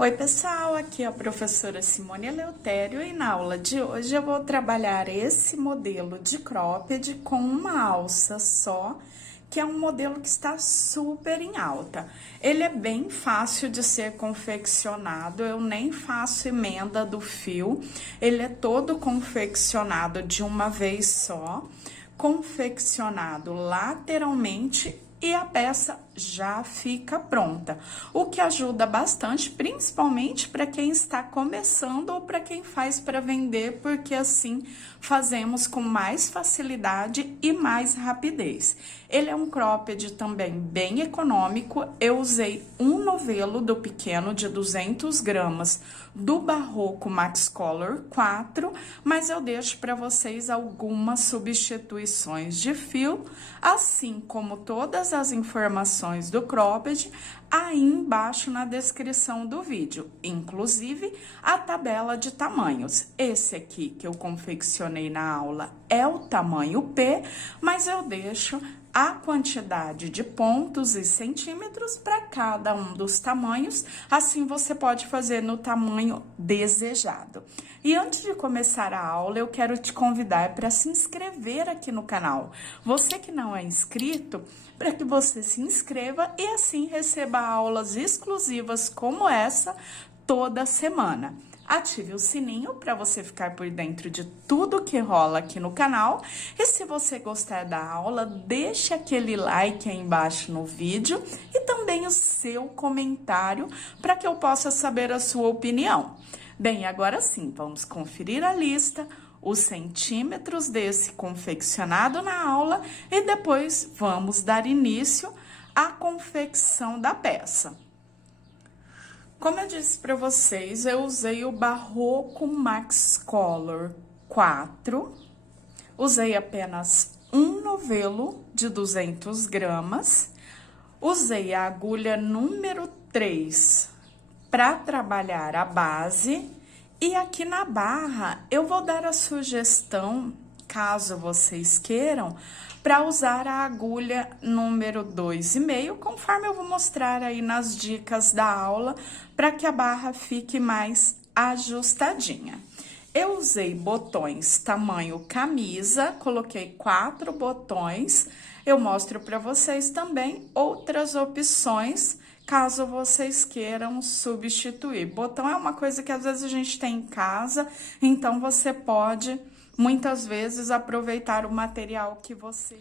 Oi pessoal, aqui é a professora Simone Eleutério e na aula de hoje eu vou trabalhar esse modelo de cropped com uma alça só, que é um modelo que está super em alta. Ele é bem fácil de ser confeccionado, eu nem faço emenda do fio, ele é todo confeccionado de uma vez só, confeccionado lateralmente e a peça já fica pronta, o que ajuda bastante, principalmente para quem está começando ou para quem faz para vender, porque assim fazemos com mais facilidade e mais rapidez. Ele é um cropped também bem econômico, eu usei um novelo do pequeno de 200 gramas do Barroco Max Color 4, mas eu deixo para vocês algumas substituições de fio, assim como todas as informações do cropped aí embaixo na descrição do vídeo, inclusive a tabela de tamanhos. Esse aqui que eu confeccionei na aula é o tamanho P, mas eu deixo a quantidade de pontos e centímetros para cada um dos tamanhos, assim você pode fazer no tamanho desejado. E antes de começar a aula, eu quero te convidar para se inscrever aqui no canal. Você que não é inscrito, para que você se inscreva e assim receba aulas exclusivas como essa toda semana. Ative o sininho para você ficar por dentro de tudo que rola aqui no canal. E se você gostar da aula, deixe aquele like aí embaixo no vídeo e também o seu comentário para que eu possa saber a sua opinião. Bem, agora sim, vamos conferir a lista, os centímetros desse confeccionado na aula e depois vamos dar início à confecção da peça. Como eu disse para vocês, eu usei o Barroco Max Color 4, usei apenas um novelo de 200 gramas, usei a agulha número 3 para trabalhar a base e aqui na barra eu vou dar a sugestão, caso vocês queiram, para usar a agulha número 2,5, conforme eu vou mostrar aí nas dicas da aula, para que a barra fique mais ajustadinha. Eu usei botões tamanho camisa, coloquei 4 botões, eu mostro para vocês também outras opções, caso vocês queiram substituir. Botão é uma coisa que às vezes a gente tem em casa, então você pode muitas vezes aproveitar o material que você...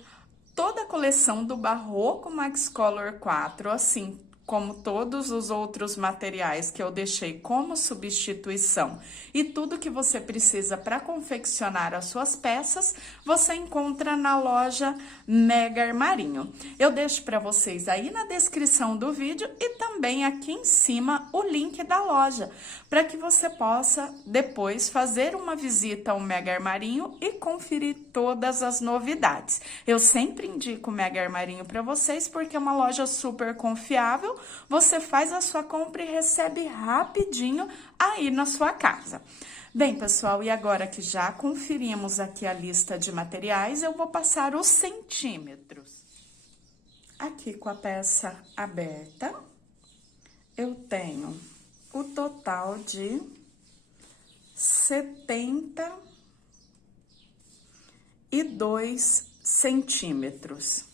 Toda a coleção do Barroco Max Color 4, assim como todos os outros materiais que eu deixei como substituição e tudo que você precisa para confeccionar as suas peças, você encontra na loja Mega Armarinho. Eu deixo para vocês aí na descrição do vídeo e também aqui em cima o link da loja, para que você possa depois fazer uma visita ao Mega Armarinho e conferir todas as novidades. Eu sempre indico o Mega Armarinho para vocês porque é uma loja super confiável. Você faz a sua compra e recebe rapidinho aí na sua casa. Bem, pessoal, e agora que já conferimos aqui a lista de materiais, eu vou passar os centímetros. Aqui com a peça aberta, eu tenho o total de 72 centímetros.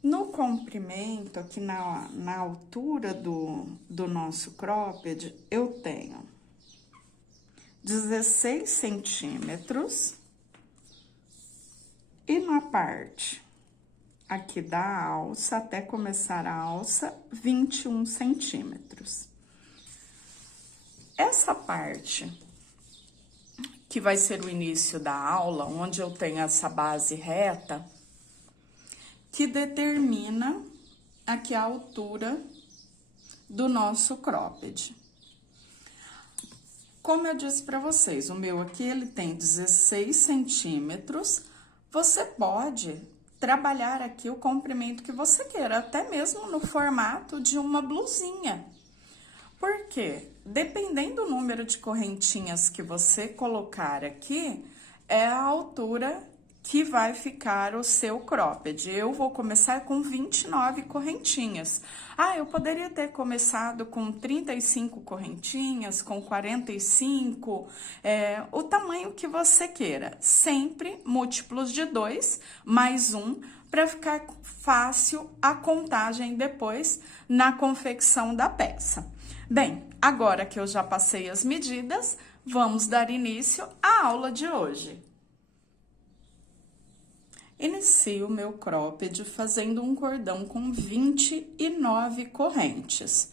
No comprimento, aqui na altura do nosso cropped, eu tenho 16 centímetros e na parte aqui da alça, até começar a alça, 21 centímetros. Essa parte que vai ser o início da aula, onde eu tenho essa base reta, que determina aqui a altura do nosso cropped. Como eu disse para vocês, o meu aqui, ele tem 16 centímetros, você pode trabalhar aqui o comprimento que você queira, até mesmo no formato de uma blusinha. Por quê? Dependendo do número de correntinhas que você colocar aqui, é a altura que vai ficar o seu cropped. Eu vou começar com 29 correntinhas. Ah, eu poderia ter começado com 35 correntinhas, com 45, o tamanho que você queira. Sempre múltiplos de 2 mais 1, para ficar fácil a contagem depois na confecção da peça. Bem, agora que eu já passei as medidas, vamos dar início à aula de hoje. Inicio o meu cropped fazendo um cordão com 29 correntes.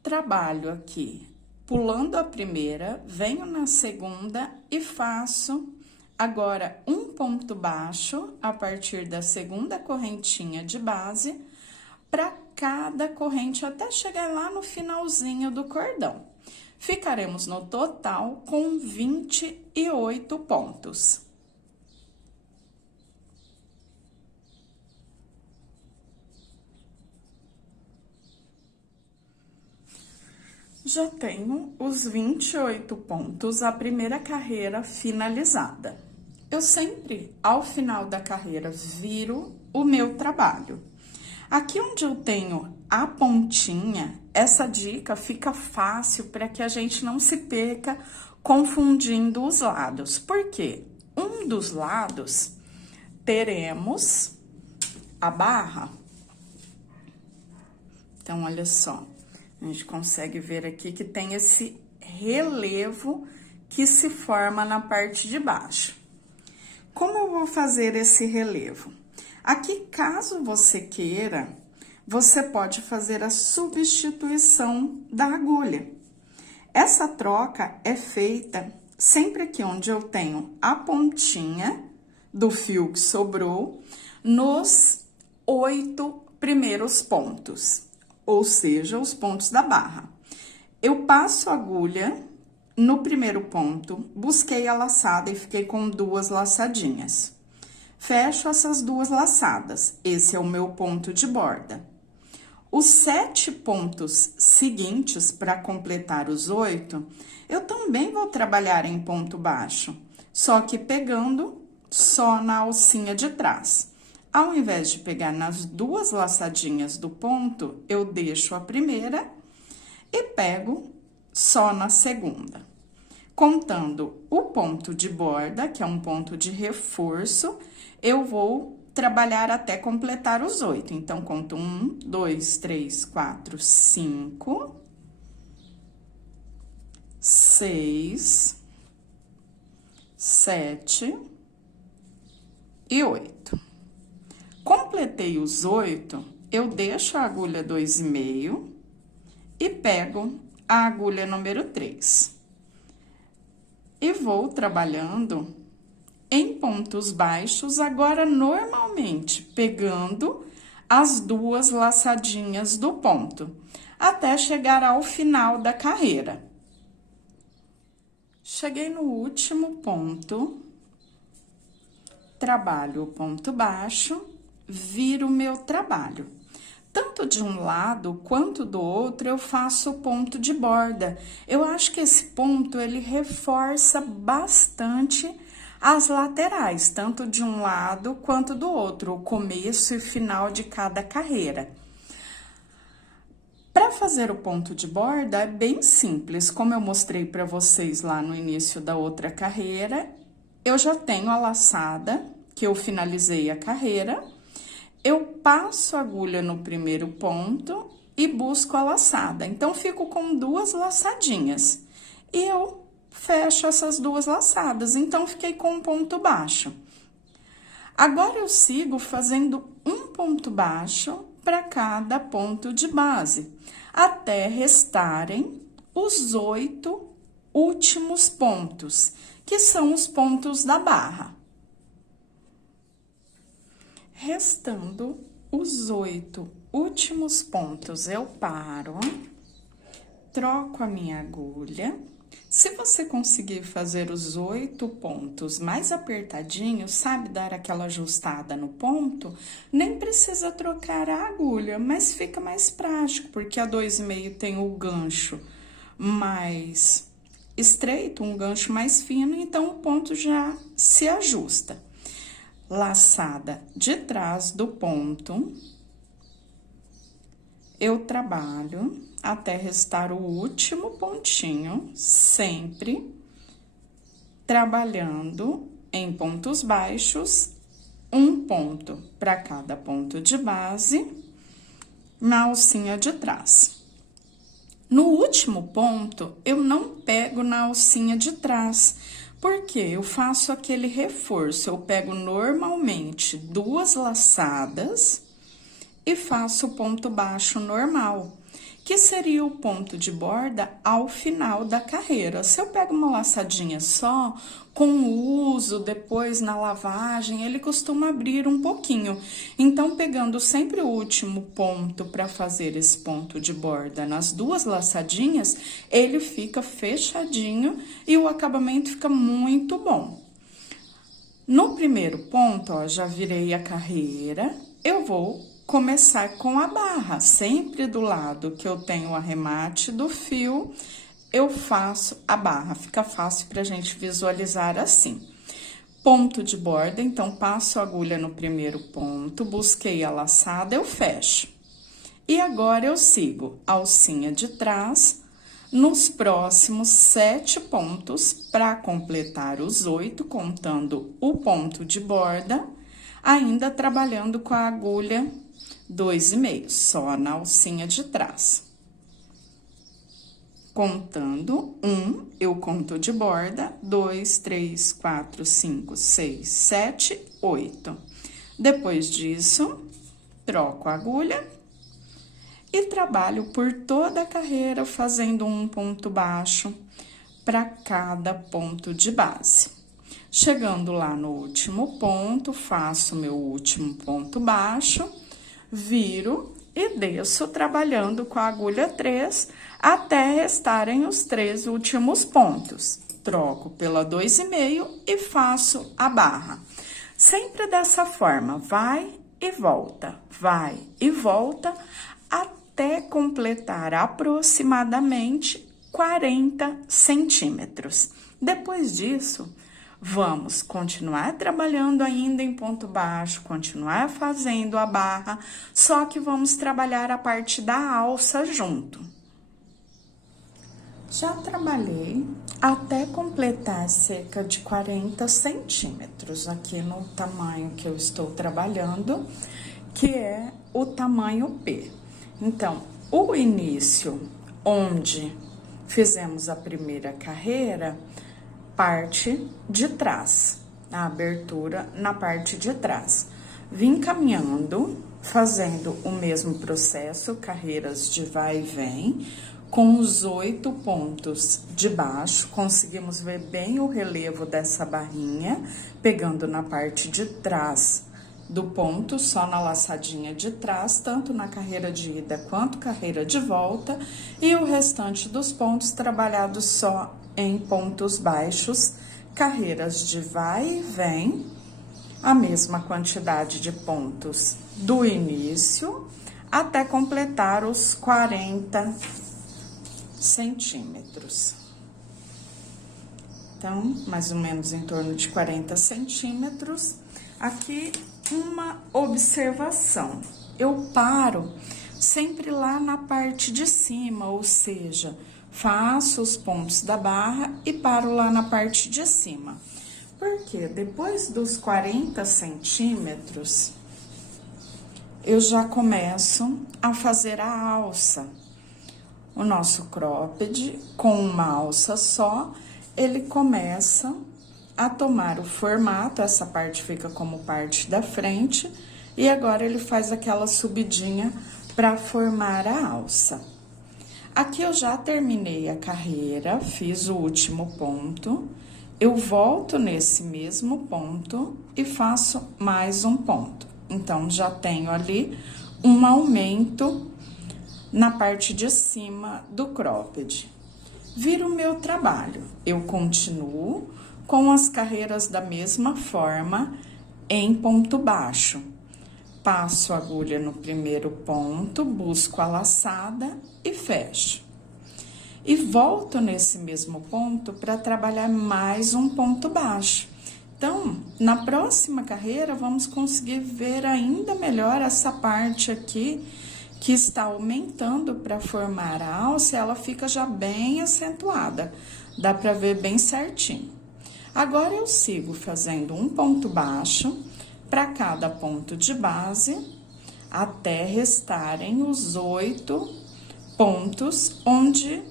Trabalho aqui, pulando a primeira, venho na segunda e faço agora um ponto baixo a partir da segunda correntinha de base para cada corrente até chegar lá no finalzinho do cordão. Ficaremos no total com 28 pontos. Já tenho os 28 pontos, a primeira carreira finalizada. Eu sempre, ao final da carreira, viro o meu trabalho. Aqui onde eu tenho a pontinha, essa dica fica fácil para que a gente não se perca confundindo os lados. Por quê? Um dos lados teremos a barra. Então, olha só. A gente consegue ver aqui que tem esse relevo que se forma na parte de baixo. Como eu vou fazer esse relevo? Aqui, caso você queira, você pode fazer a substituição da agulha. Essa troca é feita sempre aqui onde eu tenho a pontinha do fio que sobrou nos 8 primeiros pontos. Ou seja, os pontos da barra. Eu passo a agulha no primeiro ponto, busquei a laçada e fiquei com 2 laçadinhas. Fecho essas 2 laçadas, esse é o meu ponto de borda. Os 7 pontos seguintes, para completar os 8, eu também vou trabalhar em ponto baixo, só que pegando só na alcinha de trás. Ao invés de pegar nas 2 laçadinhas do ponto, eu deixo a primeira e pego só na segunda. Contando o ponto de borda, que é um ponto de reforço, eu vou trabalhar até completar os 8. Então, conto 1, 2, 3, 4, 5, 6, 7 e 8. Completei os 8, eu deixo a agulha 2,5 e pego a agulha número 3. E vou trabalhando em pontos baixos, agora normalmente pegando as 2 laçadinhas do ponto, até chegar ao final da carreira. Cheguei no último ponto, trabalho o ponto baixo, viro o meu trabalho. Tanto de um lado quanto do outro, eu faço o ponto de borda. Eu acho que esse ponto, ele reforça bastante as laterais, tanto de um lado quanto do outro, o começo e final de cada carreira. Para fazer o ponto de borda, é bem simples. Como eu mostrei para vocês lá no início da outra carreira, eu já tenho a laçada, que eu finalizei a carreira. Eu passo a agulha no primeiro ponto e busco a laçada. Então, fico com 2 laçadinhas. E eu fecho essas 2 laçadas. Então, fiquei com um ponto baixo. Agora, eu sigo fazendo um ponto baixo para cada ponto de base, até restarem os 8 últimos pontos, que são os pontos da barra. Restando os 8 últimos pontos, eu paro, troco a minha agulha. Se você conseguir fazer os 8 pontos mais apertadinhos, sabe, dar aquela ajustada no ponto, nem precisa trocar a agulha, mas fica mais prático, porque a 2,5 tem o gancho mais estreito, um gancho mais fino, então o ponto já se ajusta. laçada de trás do ponto, eu trabalho até restar o último pontinho, sempre trabalhando em pontos baixos, um ponto para cada ponto de base, na alcinha de trás. No último ponto, eu não pego na alcinha de trás, porque eu faço aquele reforço, eu pego normalmente 2 laçadas e faço o ponto baixo normal, que seria o ponto de borda ao final da carreira. Se eu pego uma laçadinha só, com o uso, depois na lavagem, ele costuma abrir um pouquinho. Então, pegando sempre o último ponto para fazer esse ponto de borda nas 2 laçadinhas, ele fica fechadinho e o acabamento fica muito bom. No primeiro ponto, ó, já virei a carreira, eu vou começar com a barra, sempre do lado que eu tenho o arremate do fio, eu faço a barra, fica fácil pra gente visualizar assim. Ponto de borda, então, passo a agulha no primeiro ponto, busquei a laçada, eu fecho. E agora, eu sigo a alcinha de trás, nos próximos 7 pontos, para completar os 8, contando o ponto de borda, ainda trabalhando com a agulha 2,5, só na alcinha de trás. Contando 1, eu conto de borda, 2, 3, 4, 5, 6, 7, 8. Depois disso, troco a agulha e trabalho por toda a carreira, fazendo um ponto baixo para cada ponto de base. Chegando lá no último ponto, faço meu último ponto baixo, viro e desço trabalhando com a agulha 3 até restarem os 3 últimos pontos. Troco pela 2,5 e faço a barra. Sempre dessa forma, vai e volta, até completar aproximadamente 40 centímetros. Depois disso, vamos continuar trabalhando ainda em ponto baixo, continuar fazendo a barra, só que vamos trabalhar a parte da alça junto. Já trabalhei até completar cerca de 40 centímetros aqui no tamanho que eu estou trabalhando, que é o tamanho P. Então, o início onde fizemos a primeira carreira, parte de trás, a abertura na parte de trás. Vim caminhando, fazendo o mesmo processo, carreiras de vai e vem, com os 8 pontos de baixo, conseguimos ver bem o relevo dessa barrinha, pegando na parte de trás do ponto, só na laçadinha de trás, tanto na carreira de ida quanto carreira de volta, e o restante dos pontos trabalhados só em pontos baixos, carreiras de vai e vem, a mesma quantidade de pontos do início, até completar os 40 centímetros. Então, mais ou menos em torno de 40 centímetros. Aqui, uma observação. Eu paro sempre lá na parte de cima, ou seja, faço os pontos da barra e paro lá na parte de cima. Porque depois dos 40 centímetros, eu já começo a fazer a alça. O nosso cropped, com uma alça só, ele começa a tomar o formato, essa parte fica como parte da frente, e agora ele faz aquela subidinha para formar a alça. Aqui eu já terminei a carreira, fiz o último ponto, eu volto nesse mesmo ponto e faço mais um ponto. Então, já tenho ali um aumento na parte de cima do cropped. Vira o meu trabalho, eu continuo com as carreiras da mesma forma em ponto baixo. Passo a agulha no primeiro ponto, busco a laçada e fecho. E volto nesse mesmo ponto para trabalhar mais um ponto baixo, Então, na próxima carreira, vamos conseguir ver ainda melhor essa parte aqui, que está aumentando para formar a alça, ela fica já bem acentuada, dá para ver bem certinho. Agora, eu sigo fazendo um ponto baixo para cada ponto de base, até restarem os 8 pontos onde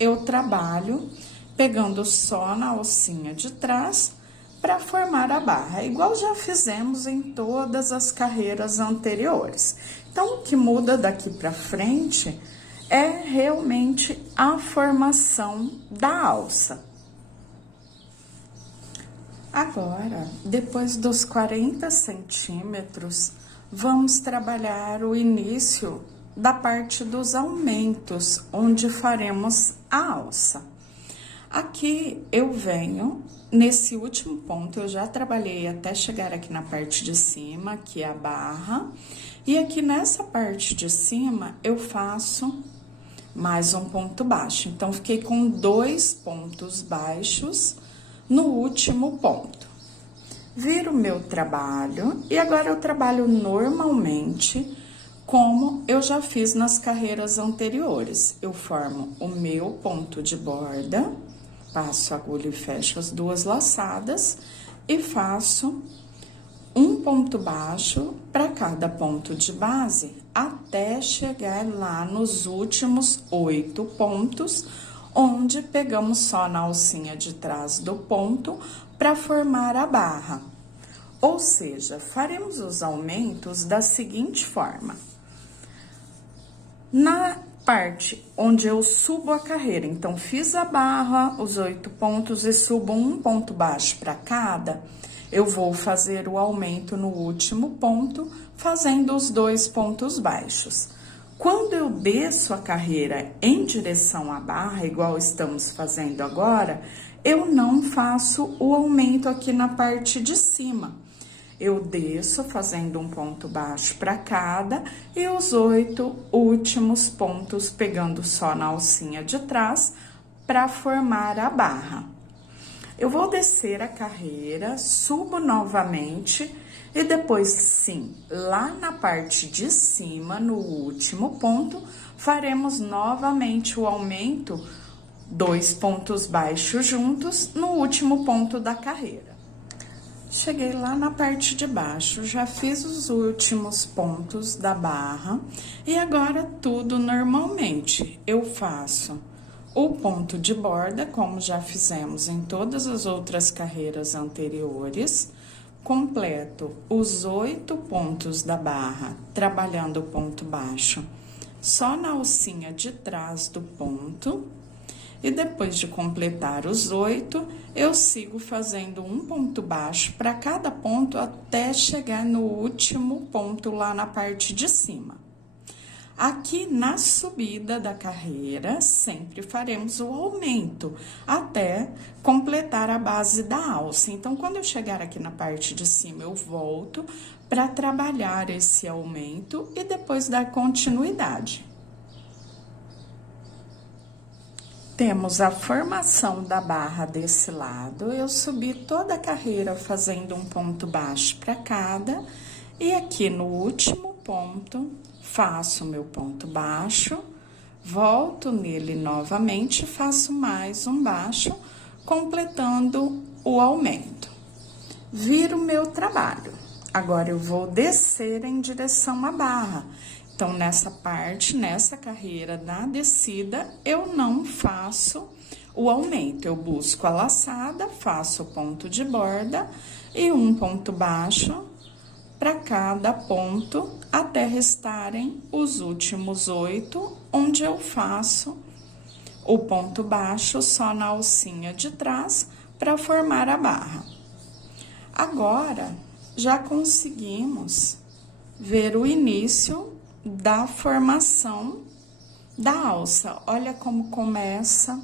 eu trabalho, pegando só na alcinha de trás, para formar a barra, igual já fizemos em todas as carreiras anteriores. Então, o que muda daqui para frente é realmente a formação da alça. Agora, depois dos 40 centímetros, vamos trabalhar o início da parte dos aumentos, onde faremos a alça. Aqui eu venho, nesse último ponto, eu já trabalhei até chegar aqui na parte de cima, que é a barra. E aqui nessa parte de cima, eu faço mais um ponto baixo. Então, fiquei com 2 pontos baixos no último ponto. Viro o meu trabalho e agora eu trabalho normalmente, como eu já fiz nas carreiras anteriores. Eu formo o meu ponto de borda, passo a agulha e fecho as 2 laçadas e faço um ponto baixo para cada ponto de base, até chegar lá nos últimos 8 pontos, onde pegamos só na alcinha de trás do ponto para formar a barra. Ou seja, faremos os aumentos da seguinte forma. Na parte onde eu subo a carreira, então, fiz a barra, os 8 pontos e subo um ponto baixo para cada, eu vou fazer o aumento no último ponto, fazendo os 2 pontos baixos. Quando eu desço a carreira em direção à barra, igual estamos fazendo agora, eu não faço o aumento aqui na parte de cima. Eu desço fazendo um ponto baixo para cada e os 8 últimos pontos pegando só na alcinha de trás para formar a barra. Eu vou descer a carreira, subo novamente e depois, sim, lá na parte de cima, no último ponto, faremos novamente o aumento, 2 pontos baixos juntos no último ponto da carreira. Cheguei lá na parte de baixo, já fiz os últimos pontos da barra e agora tudo normalmente. Eu faço o ponto de borda, como já fizemos em todas as outras carreiras anteriores, completo os 8 pontos da barra, trabalhando o ponto baixo só na alcinha de trás do ponto. E depois de completar os 8, eu sigo fazendo um ponto baixo para cada ponto até chegar no último ponto lá na parte de cima. Aqui na subida da carreira, sempre faremos o aumento até completar a base da alça. Então, quando eu chegar aqui na parte de cima, eu volto para trabalhar esse aumento e depois dar continuidade. Temos a formação da barra desse lado, eu subi toda a carreira fazendo um ponto baixo para cada, e aqui no último ponto, faço meu ponto baixo, volto nele novamente, faço mais um baixo, completando o aumento. Viro meu trabalho. Agora, eu vou descer em direção à barra. Então, nessa parte, nessa carreira da descida, eu não faço o aumento. Eu busco a laçada, faço o ponto de borda e um ponto baixo para cada ponto, até restarem os últimos 8, onde eu faço o ponto baixo só na alcinha de trás para formar a barra. Agora, já conseguimos ver o início da formação da alça. Olha como começa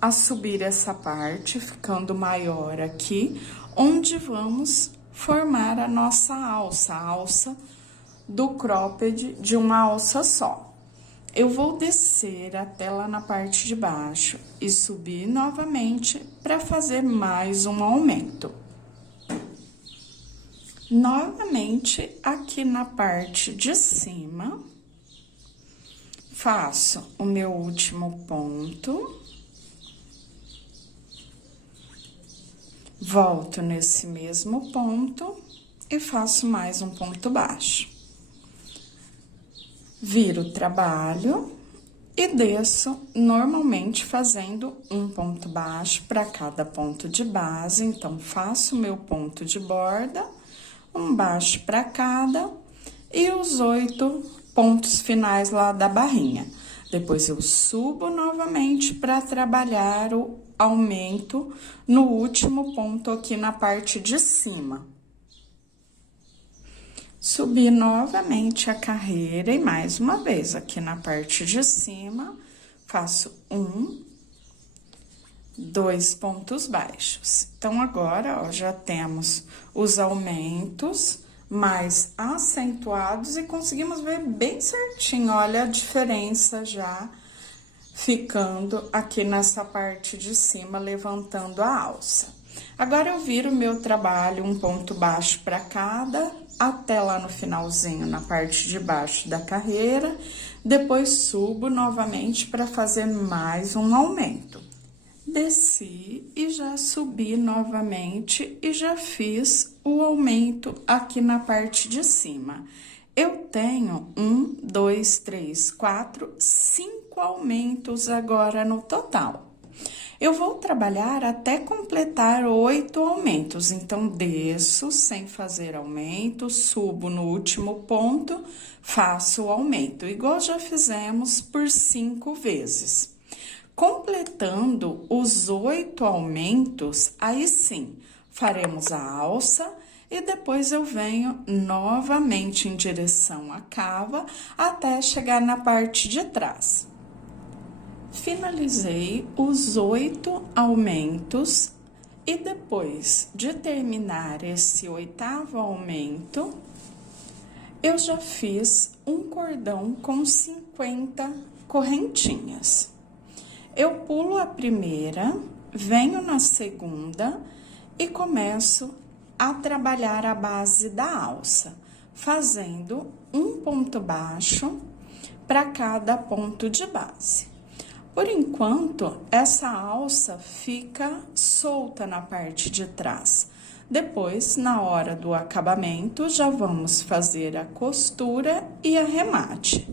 a subir essa parte, ficando maior aqui, onde vamos formar a nossa alça, a alça do cropped de uma alça só. Eu vou descer até lá na parte de baixo e subir novamente para fazer mais um aumento. Novamente, aqui na parte de cima, faço o meu último ponto. Volto nesse mesmo ponto e faço mais um ponto baixo. Viro o trabalho e desço normalmente fazendo um ponto baixo para cada ponto de base. Então, faço o meu ponto de borda, um baixo para cada e os 8 pontos finais lá da barrinha. Depois, eu subo novamente para trabalhar o aumento no último ponto aqui na parte de cima. Subi novamente a carreira e mais uma vez aqui na parte de cima, faço 1, 2 pontos baixos. Então, agora, ó, já temos os aumentos mais acentuados e conseguimos ver bem certinho, olha a diferença já ficando aqui nessa parte de cima, levantando a alça. Agora, eu viro o meu trabalho um ponto baixo para cada, até lá no finalzinho, na parte de baixo da carreira, depois subo novamente para fazer mais um aumento. Desci e já subi novamente e já fiz o aumento aqui na parte de cima. Eu tenho 1, 2, 3, 4, 5 aumentos agora no total. Eu vou trabalhar até completar 8 aumentos, então desço sem fazer aumento, subo no último ponto, faço o aumento, igual já fizemos por 5 vezes. Completando os 8 aumentos, aí sim, faremos a alça e depois eu venho novamente em direção à cava até chegar na parte de trás. Finalizei os 8 aumentos e depois de terminar esse 8º aumento, eu já fiz um cordão com 50 correntinhas. Eu pulo a primeira, venho na segunda e começo a trabalhar a base da alça, fazendo um ponto baixo para cada ponto de base. Por enquanto, essa alça fica solta na parte de trás. Depois, na hora do acabamento, já vamos fazer a costura e arremate.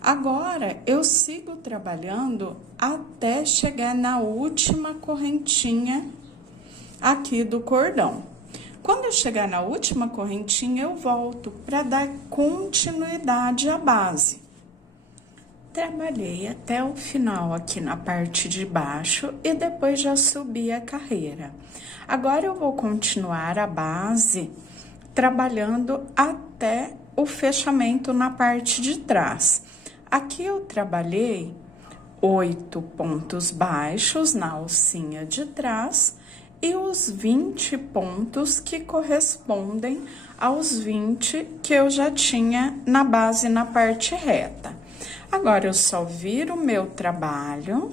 Agora, eu sigo trabalhando até chegar na última correntinha aqui do cordão. Quando eu chegar na última correntinha, eu volto para dar continuidade à base. Trabalhei até o final aqui na parte de baixo e depois já subi a carreira. Agora, eu vou continuar a base trabalhando até o fechamento na parte de trás. Aqui eu trabalhei 8 pontos baixos na alcinha de trás e os 20 pontos que correspondem aos 20 que eu já tinha na base na parte reta. Agora, eu só viro o meu trabalho,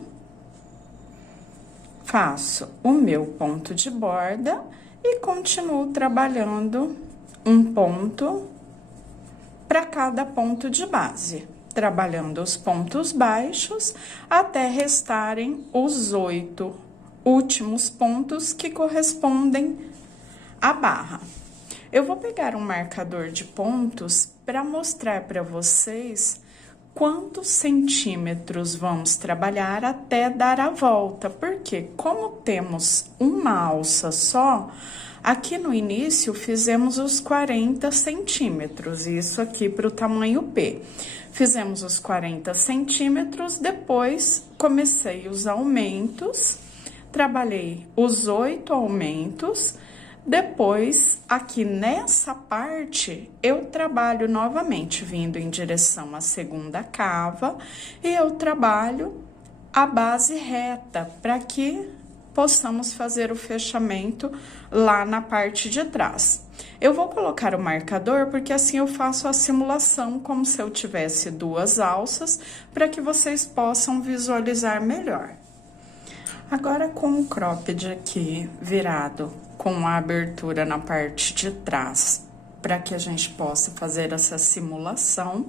faço o meu ponto de borda e continuo trabalhando um ponto para cada ponto de base, trabalhando os pontos baixos até restarem os 8 últimos pontos que correspondem à barra. Eu vou pegar um marcador de pontos para mostrar para vocês quantos centímetros vamos trabalhar até dar a volta, porque como temos uma alça só, aqui no início fizemos os 40 centímetros, isso aqui para o tamanho P. Fizemos os 40 centímetros, depois comecei os aumentos, trabalhei os 8 aumentos. Depois, aqui nessa parte, eu trabalho novamente, vindo em direção à segunda cava, e eu trabalho a base reta, para que possamos fazer o fechamento lá na parte de trás. Eu vou colocar o marcador, porque assim eu faço a simulação como se eu tivesse 2 alças, para que vocês possam visualizar melhor. Agora, com o cropped aqui virado com a abertura na parte de trás para que a gente possa fazer essa simulação.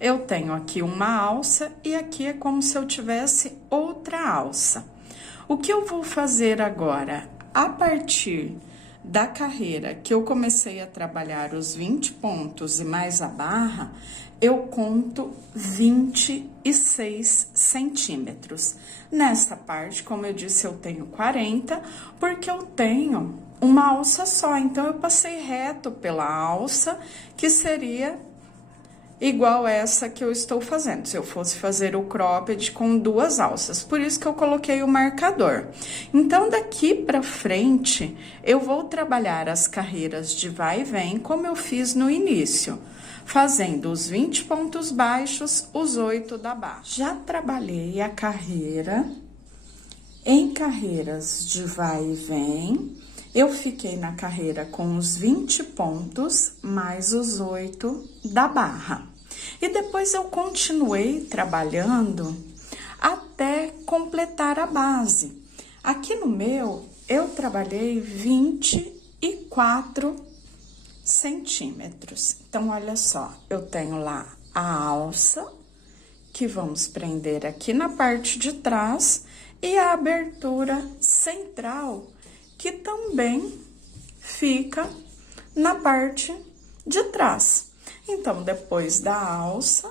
Eu tenho aqui uma alça e aqui é como se eu tivesse outra alça. O que eu vou fazer agora? A partir da carreira que eu comecei a trabalhar os 20 pontos e mais a barra, eu conto 26 centímetros. Nessa parte, como eu disse, eu tenho 40, porque eu tenho uma alça só. Então, eu passei reto pela alça, que seria igual essa que eu estou fazendo, se eu fosse fazer o cropped com duas alças. Por isso que eu coloquei o marcador. Então, daqui pra frente, eu vou trabalhar as carreiras de vai e vem, como eu fiz no início, fazendo os 20 pontos baixos, os 8 da baixa. Já trabalhei a carreira em carreiras de vai e vem. Eu fiquei na carreira com os 20 pontos, mais os 8 da barra. E depois eu continuei trabalhando até completar a base. Aqui no meu, eu trabalhei 24 centímetros. Então, olha só, eu tenho lá a alça, que vamos prender aqui na parte de trás, e a abertura central, que também fica na parte de trás. Então, depois da alça,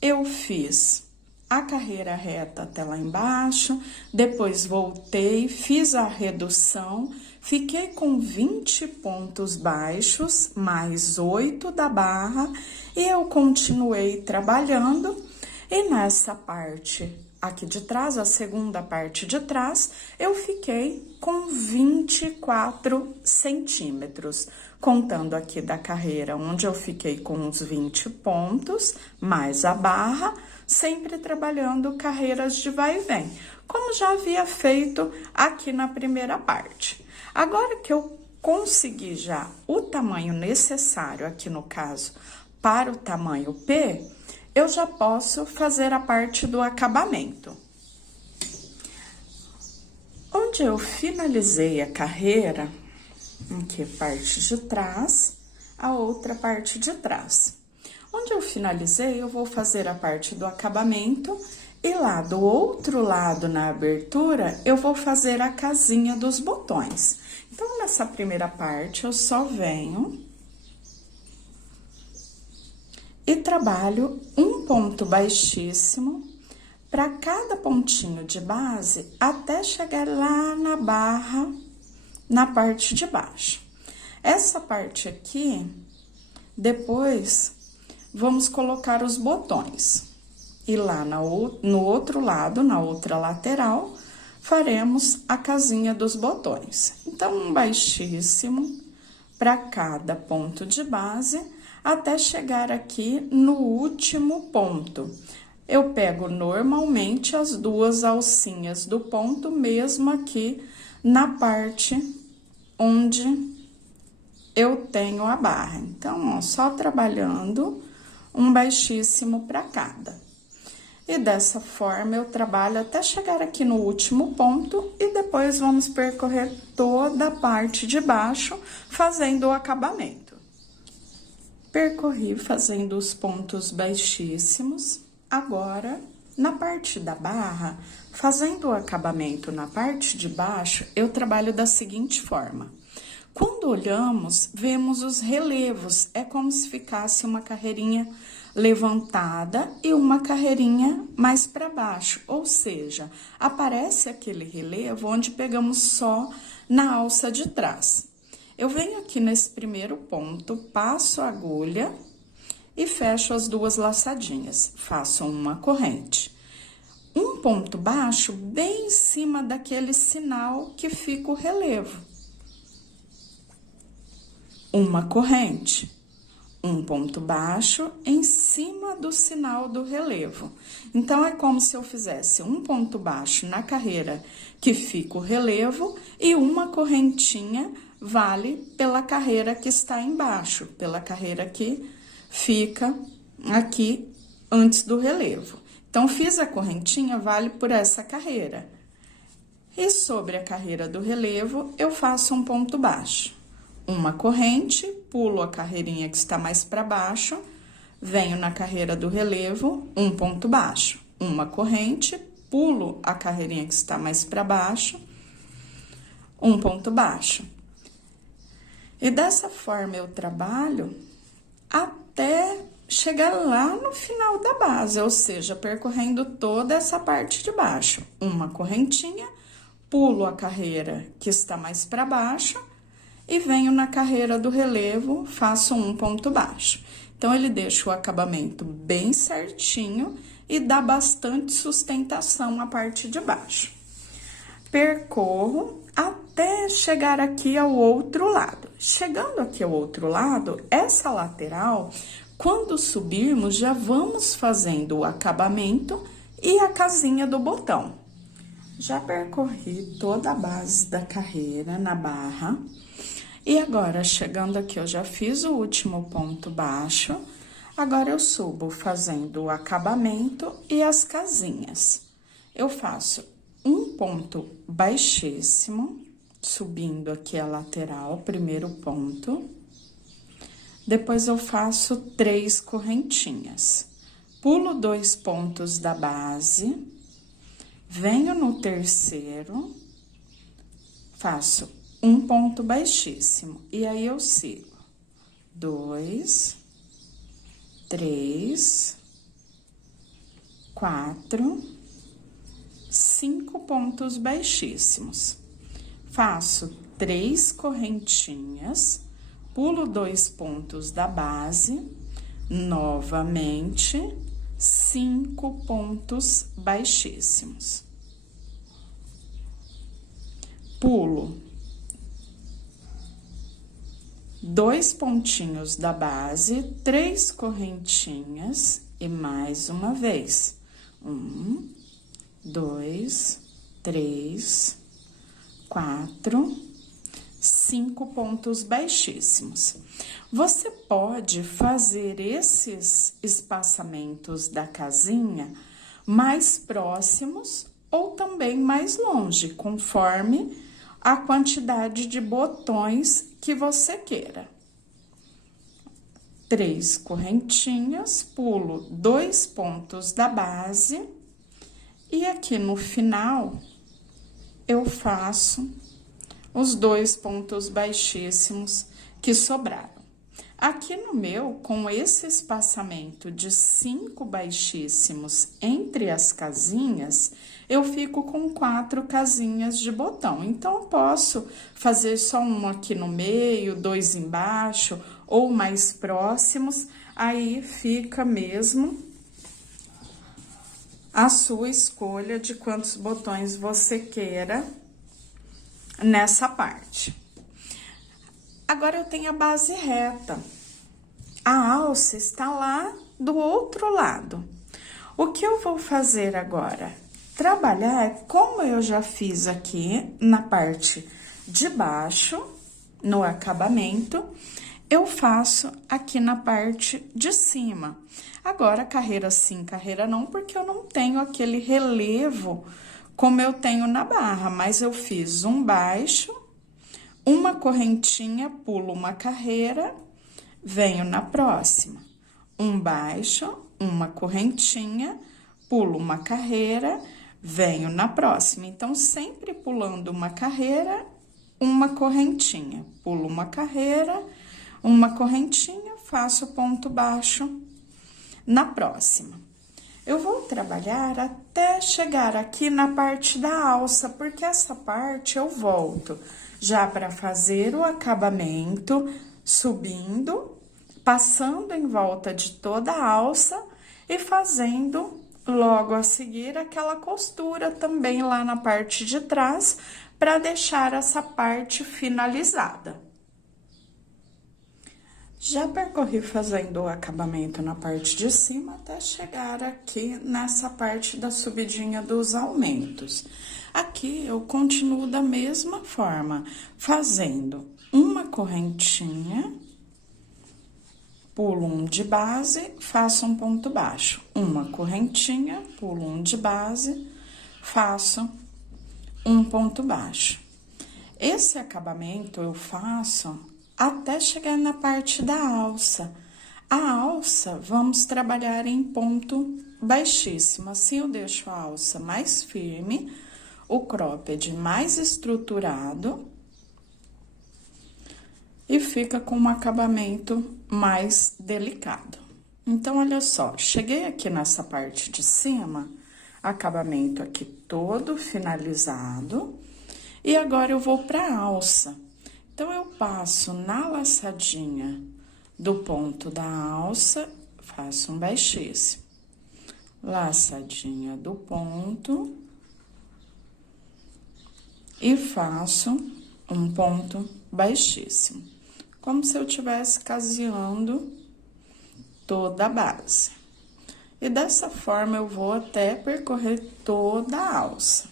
eu fiz a carreira reta até lá embaixo, depois voltei, fiz a redução, fiquei com 20 pontos baixos, mais 8 da barra, e eu continuei trabalhando, e nessa parte aqui de trás, a segunda parte de trás, eu fiquei com 24 centímetros, contando aqui da carreira, onde eu fiquei com os 20 pontos, mais a barra, sempre trabalhando carreiras de vai e vem, como já havia feito aqui na primeira parte. Agora que eu consegui já o tamanho necessário, aqui no caso, para o tamanho P, eu já posso fazer a parte do acabamento. Onde eu finalizei a carreira, aqui parte de trás, a outra parte de trás. Onde eu finalizei, eu vou fazer a parte do acabamento e lá do outro lado, na abertura, eu vou fazer a casinha dos botões. Então, nessa primeira parte, eu só venho e trabalho um ponto baixíssimo para cada pontinho de base até chegar lá na barra, na parte de baixo. Essa parte aqui, depois, vamos colocar os botões. E lá no outro lado, na outra lateral, faremos a casinha dos botões. Então, um baixíssimo para cada ponto de base, até chegar aqui no último ponto. Eu pego normalmente as duas alcinhas do ponto, mesmo aqui na parte onde eu tenho a barra. Então, ó, só trabalhando um baixíssimo para cada. E dessa forma, eu trabalho até chegar aqui no último ponto e depois vamos percorrer toda a parte de baixo, fazendo o acabamento. Percorri fazendo os pontos baixíssimos. Agora, na parte da barra, fazendo o acabamento na parte de baixo, eu trabalho da seguinte forma. Quando olhamos, vemos os relevos, é como se ficasse uma carreirinha levantada e uma carreirinha mais para baixo, ou seja, aparece aquele relevo onde pegamos só na alça de trás. Eu venho aqui nesse primeiro ponto, passo a agulha e fecho as duas laçadinhas, faço uma corrente. Um ponto baixo bem em cima daquele sinal que fica o relevo. Uma corrente. Um ponto baixo em cima do sinal do relevo. Então, é como se eu fizesse um ponto baixo na carreira que fica o relevo e uma correntinha vale pela carreira que está embaixo, pela carreira que fica aqui antes do relevo. Então, fiz a correntinha, vale por essa carreira. E sobre a carreira do relevo, eu faço um ponto baixo. Uma corrente pulo a carreirinha que está mais para baixo, venho na carreira do relevo, um ponto baixo, uma corrente, pulo a carreirinha que está mais para baixo, um ponto baixo. E dessa forma eu trabalho até chegar lá no final da base, ou seja, percorrendo toda essa parte de baixo. Uma correntinha, pulo a carreira que está mais para baixo e venho na carreira do relevo, faço um ponto baixo. Então, ele deixa o acabamento bem certinho e dá bastante sustentação à parte de baixo. Percorro até chegar aqui ao outro lado. Chegando aqui ao outro lado, essa lateral, quando subirmos, já vamos fazendo o acabamento e a casinha do botão. Já percorri toda a base da carreira na barra. E agora, chegando aqui, eu já fiz o último ponto baixo. Agora, eu subo fazendo o acabamento e as casinhas. Eu faço um ponto baixíssimo, subindo aqui a lateral, primeiro ponto. Depois, eu faço 3 correntinhas. Pulo 2 pontos da base, venho no terceiro, faço um ponto baixíssimo. E aí, eu sigo 2, 3, 4, 5 pontos baixíssimos. Faço 3 correntinhas, pulo 2 pontos da base, novamente, 5 pontos baixíssimos. Pulo 2 pontinhos da base, 3 correntinhas e mais uma vez. 1, 2, 3, 4, 5 pontos baixíssimos. Você pode fazer esses espaçamentos da casinha mais próximos ou também mais longe, conforme a quantidade de botões que você queira. 3 correntinhas, pulo 2 pontos da base e aqui no final eu faço os 2 pontos baixíssimos que sobraram. Aqui no meu, com esse espaçamento de 5 baixíssimos entre as casinhas, eu fico com 4 casinhas de botão. Então, eu posso fazer só um aqui no meio, 2 embaixo, ou mais próximos, aí fica mesmo a sua escolha de quantos botões você queira nessa parte. Agora, eu tenho a base reta. A alça está lá do outro lado. O que eu vou fazer agora? Trabalhar como eu já fiz aqui na parte de baixo, no acabamento, eu faço aqui na parte de cima. Agora, carreira sim, carreira não, porque eu não tenho aquele relevo como eu tenho na barra, mas eu fiz um baixo, uma correntinha, pulo uma carreira, venho na próxima. Um baixo, uma correntinha, pulo uma carreira, venho na próxima. Então, sempre pulando uma carreira, uma correntinha. Pulo uma carreira, uma correntinha, faço ponto baixo na próxima. Eu vou trabalhar até chegar aqui na parte da alça, porque essa parte eu volto já para fazer o acabamento, subindo, passando em volta de toda a alça e fazendo logo a seguir aquela costura também lá na parte de trás, para deixar essa parte finalizada. Já percorri fazendo o acabamento na parte de cima até chegar aqui nessa parte da subidinha dos aumentos. Aqui eu continuo da mesma forma, fazendo uma correntinha, pulo um de base, faço um ponto baixo. Uma correntinha, pulo um de base, faço um ponto baixo. Esse acabamento eu faço até chegar na parte da alça. A alça, vamos trabalhar em ponto baixíssimo. Assim, eu deixo a alça mais firme, o cropped mais estruturado e fica com um acabamento mais delicado. Então, olha só, cheguei aqui nessa parte de cima, acabamento aqui todo finalizado, e agora eu vou pra alça. Então, eu passo na laçadinha do ponto da alça, faço um baixíssimo. Laçadinha do ponto e faço um ponto baixíssimo, como se eu estivesse caseando toda a base. E dessa forma eu vou até percorrer toda a alça.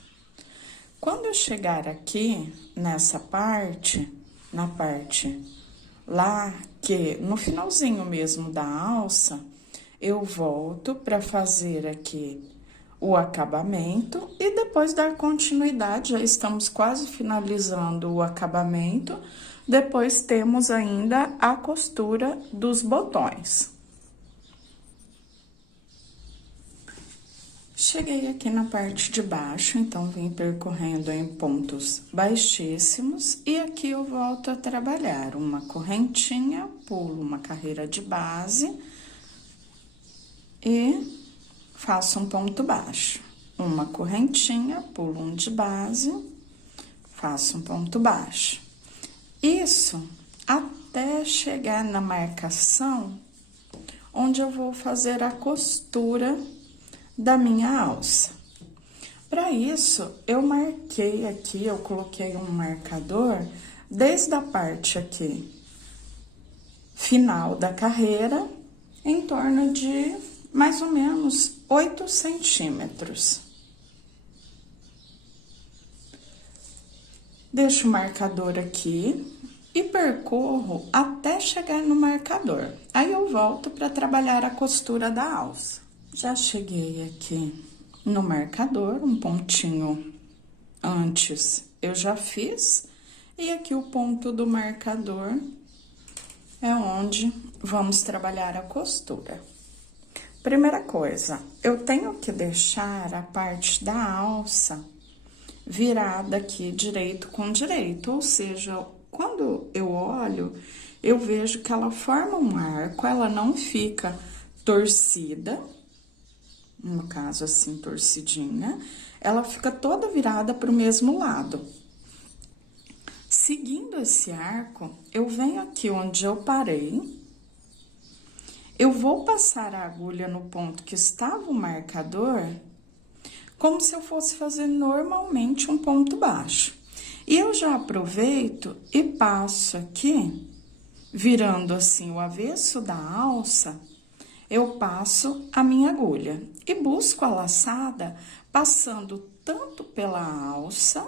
Quando eu chegar aqui nessa parte, na parte lá que no finalzinho mesmo da alça, eu volto para fazer aqui o acabamento e depois dar continuidade. Já estamos quase finalizando o acabamento. Depois temos ainda a costura dos botões. Cheguei aqui na parte de baixo, então vim percorrendo em pontos baixíssimos e aqui eu volto a trabalhar uma correntinha, pulo uma carreira de base e faço um ponto baixo. Uma correntinha, pulo um de base, faço um ponto baixo. Isso até chegar na marcação onde eu vou fazer a costura da minha alça. Para isso, eu marquei aqui, eu coloquei um marcador desde a parte aqui final da carreira, em torno de mais ou menos 8 centímetros. Deixo o marcador aqui e percorro até chegar no marcador. Aí eu volto para trabalhar a costura da alça. Já cheguei aqui no marcador, um pontinho antes eu já fiz, e aqui o ponto do marcador é onde vamos trabalhar a costura. Primeira coisa, eu tenho que deixar a parte da alça virada aqui direito com direito, ou seja, quando eu olho, eu vejo que ela forma um arco, ela não fica torcida, no caso assim, torcidinha, ela fica toda virada para o mesmo lado. Seguindo esse arco, eu venho aqui onde eu parei, eu vou passar a agulha no ponto que estava o marcador, como se eu fosse fazer normalmente um ponto baixo. E eu já aproveito e passo aqui, virando assim o avesso da alça, eu passo a minha agulha e busco a laçada passando tanto pela alça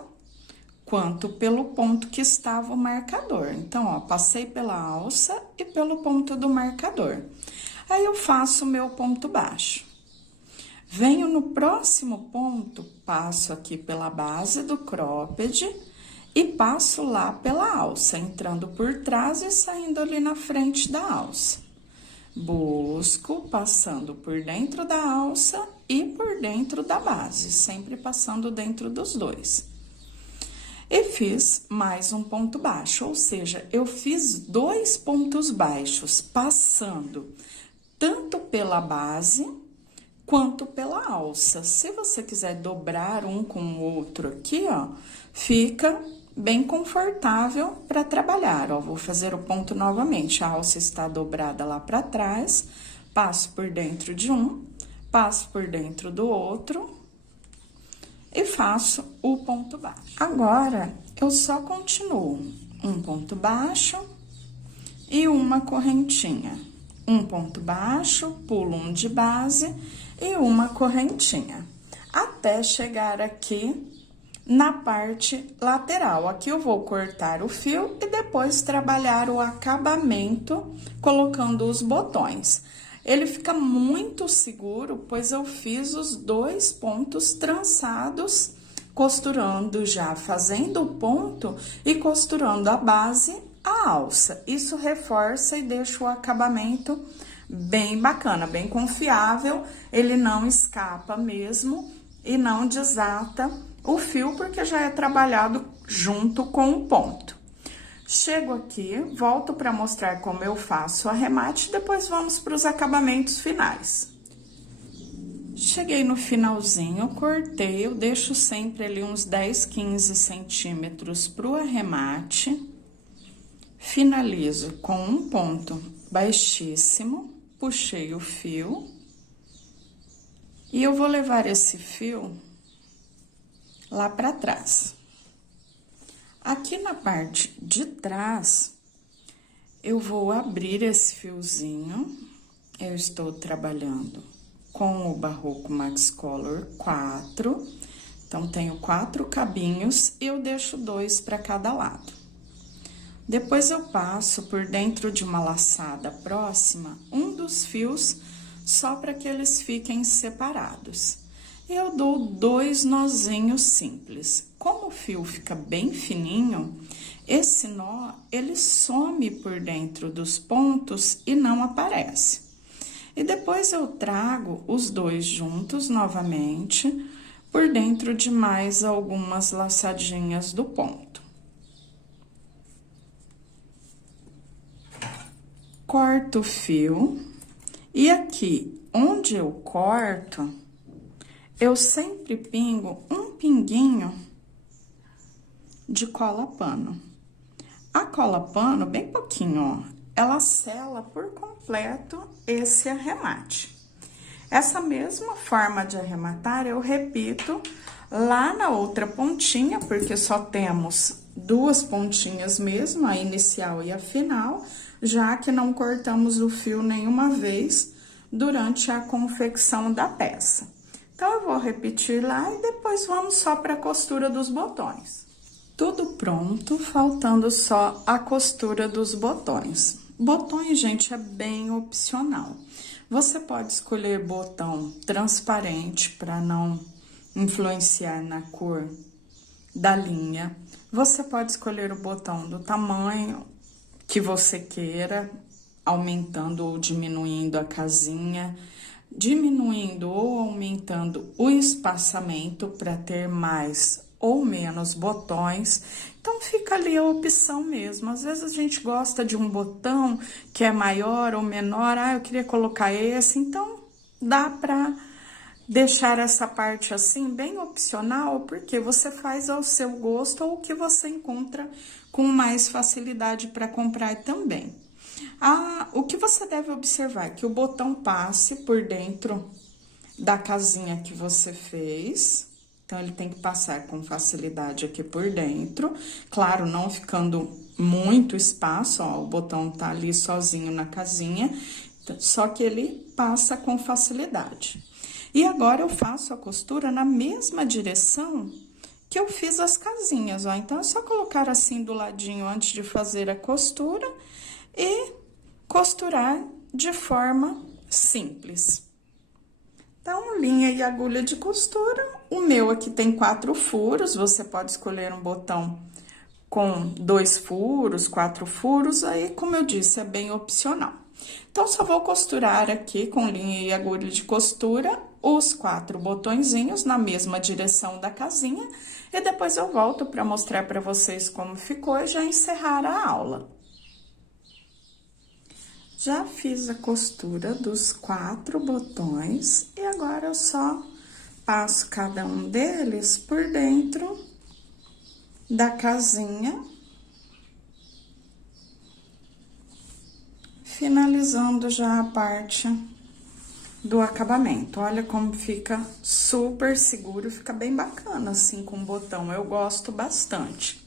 quanto pelo ponto que estava o marcador. Então, ó, passei pela alça e pelo ponto do marcador. Aí, eu faço o meu ponto baixo. Venho no próximo ponto, passo aqui pela base do cropped e passo lá pela alça, entrando por trás e saindo ali na frente da alça. Busco, passando por dentro da alça e por dentro da base, sempre passando dentro dos dois. E fiz mais um ponto baixo, ou seja, eu fiz 2 pontos baixos, passando tanto pela base quanto pela alça. Se você quiser dobrar um com o outro aqui, ó, fica bem confortável para trabalhar, ó. Vou fazer o ponto novamente, a alça está dobrada lá para trás, passo por dentro de um, passo por dentro do outro e faço o ponto baixo. Agora, eu só continuo um ponto baixo e uma correntinha. Um ponto baixo, pulo um de base e uma correntinha, até chegar aqui na parte lateral. Aqui eu vou cortar o fio e depois trabalhar o acabamento colocando os botões. Ele fica muito seguro, pois eu fiz os 2 pontos trançados, costurando já, fazendo o ponto e costurando a base a alça. Isso reforça e deixa o acabamento bem bacana, bem confiável. Ele não escapa mesmo e não desata o fio, porque já é trabalhado junto com o ponto. Chego aqui, volto para mostrar como eu faço o arremate, depois vamos para os acabamentos finais. Cheguei no finalzinho, cortei, eu deixo sempre ali uns 10, 15 centímetros para o arremate. Finalizo com um ponto baixíssimo, puxei o fio. E eu vou levar esse fio lá para trás. Aqui na parte de trás, eu vou abrir esse fiozinho. Eu estou trabalhando com o Barroco Max Color 4. Então, tenho 4 cabinhos e eu deixo 2 para cada lado. Depois, eu passo por dentro de uma laçada próxima, um dos fios, só para que eles fiquem separados. Eu dou 2 nozinhos simples. Como o fio fica bem fininho, esse nó, ele some por dentro dos pontos e não aparece. E depois eu trago os 2 juntos novamente, por dentro de mais algumas laçadinhas do ponto. Corto o fio, e aqui onde eu corto, eu sempre pingo um pinguinho de cola pano. A cola pano, bem pouquinho, ó, ela sela por completo esse arremate. Essa mesma forma de arrematar eu repito lá na outra pontinha, porque só temos 2 pontinhas mesmo, a inicial e a final, já que não cortamos o fio nenhuma vez durante a confecção da peça. Então, eu vou repetir lá e depois vamos só para a costura dos botões. Tudo pronto, faltando só a costura dos botões. Botões, gente, é bem opcional. Você pode escolher botão transparente para não influenciar na cor da linha. Você pode escolher o botão do tamanho que você queira, aumentando ou diminuindo a casinha, diminuindo ou aumentando o espaçamento para ter mais ou menos botões. Então, fica ali a opção mesmo. Às vezes, a gente gosta de um botão que é maior ou menor. Ah, eu queria colocar esse. Então, dá para deixar essa parte assim, bem opcional, porque você faz ao seu gosto ou o que você encontra com mais facilidade para comprar também. O que você deve observar é que o botão passe por dentro da casinha que você fez. Então, ele tem que passar com facilidade aqui por dentro. Claro, não ficando muito espaço, ó, o botão tá ali sozinho na casinha, só que ele passa com facilidade. E agora, eu faço a costura na mesma direção que eu fiz as casinhas, ó. Então, é só colocar assim do ladinho antes de fazer a costura e costurar de forma simples. Então, linha e agulha de costura. O meu aqui tem 4 furos, você pode escolher um botão com 2 furos, 4 furos, aí, como eu disse, é bem opcional. Então, só vou costurar aqui com linha e agulha de costura os 4 botõezinhos na mesma direção da casinha, e depois eu volto para mostrar para vocês como ficou e já encerrar a aula. Já fiz a costura dos 4 botões e agora eu só passo cada um deles por dentro da casinha, finalizando já a parte do acabamento. Olha como fica super seguro, fica bem bacana assim com botão, eu gosto bastante.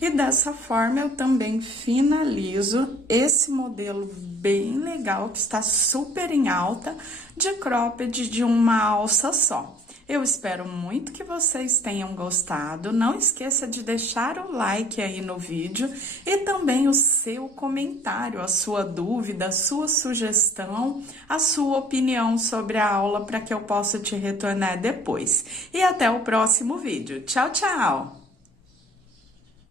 E dessa forma, eu também finalizo esse modelo bem legal, que está super em alta, de cropped de uma alça só. Eu espero muito que vocês tenham gostado. Não esqueça de deixar o like aí no vídeo e também o seu comentário, a sua dúvida, a sua sugestão, a sua opinião sobre a aula para que eu possa te retornar depois. E até o próximo vídeo. Tchau, tchau!